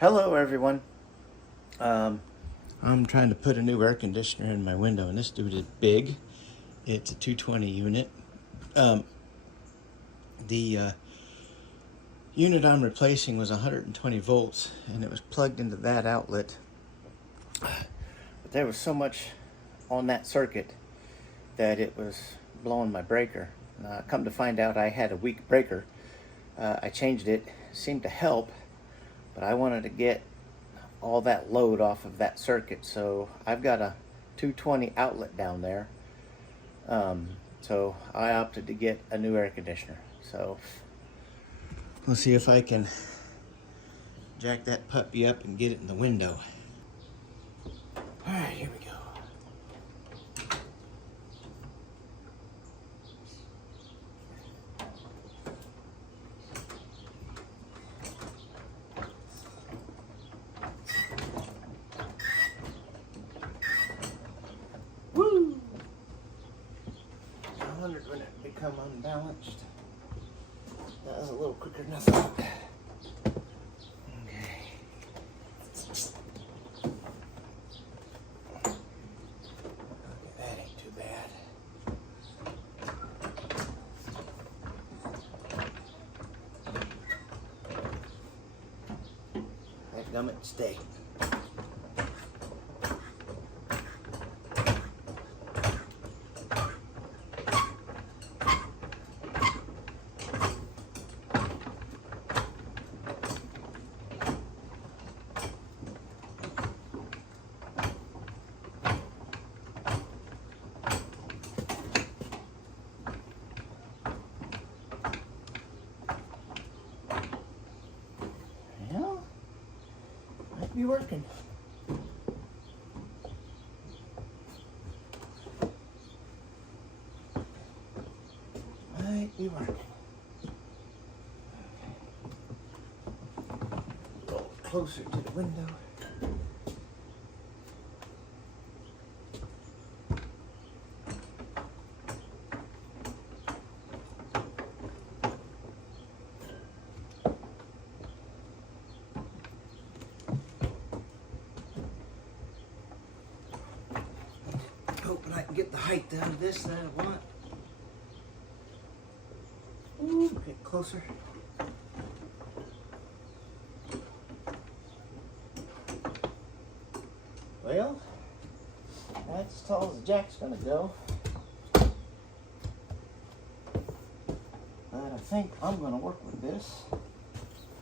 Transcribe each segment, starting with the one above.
Hello everyone. I'm trying to put a new air conditioner in my window, and this dude is big. It's a 220 unit. The unit I'm replacing was 120 volts, and it was plugged into that outlet. But there was so much on that circuit that it was blowing my breaker. Come to find out, I had a weak breaker. I changed it, seemed to help, but I wanted to get all that load off of that circuit, so I've got a 220 outlet down there. So I opted to get a new air conditioner. So we'll see if I can jack that puppy up and get it in the window. All right, here we go. Woo! I wondered when it become unbalanced. That was a little quicker than I thought. Okay. Okay, that ain't too bad. That gummit stay. Be working. Might be working. A little closer to the window. Hoping I can get the height out of this that I want. Ooh, get closer. Well, that's as tall as the jack's gonna go. But I think I'm gonna work with this.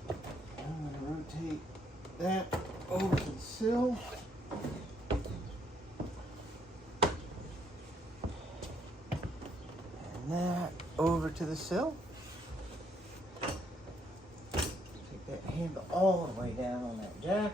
I'm gonna rotate that over to the sill. That over to the sill. Take that handle all the way down on that jack.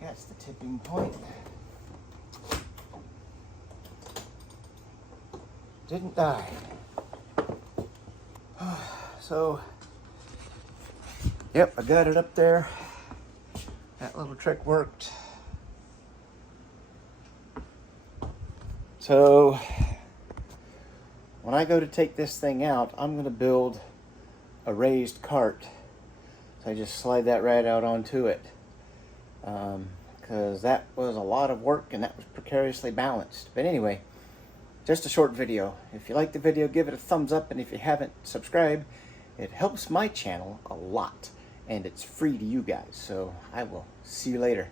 That's the tipping point. Didn't die. So, yep, I got it up there. That little trick worked. So, when I go to take this thing out, I'm going to build a raised cart. So I just slide that right out onto it. Because that was a lot of work and that was precariously balanced. But anyway, just a short video. If you like the video, give it a thumbs up, and if you haven't, subscribe. It helps my channel a lot, and it's free to you guys. So I will see you later.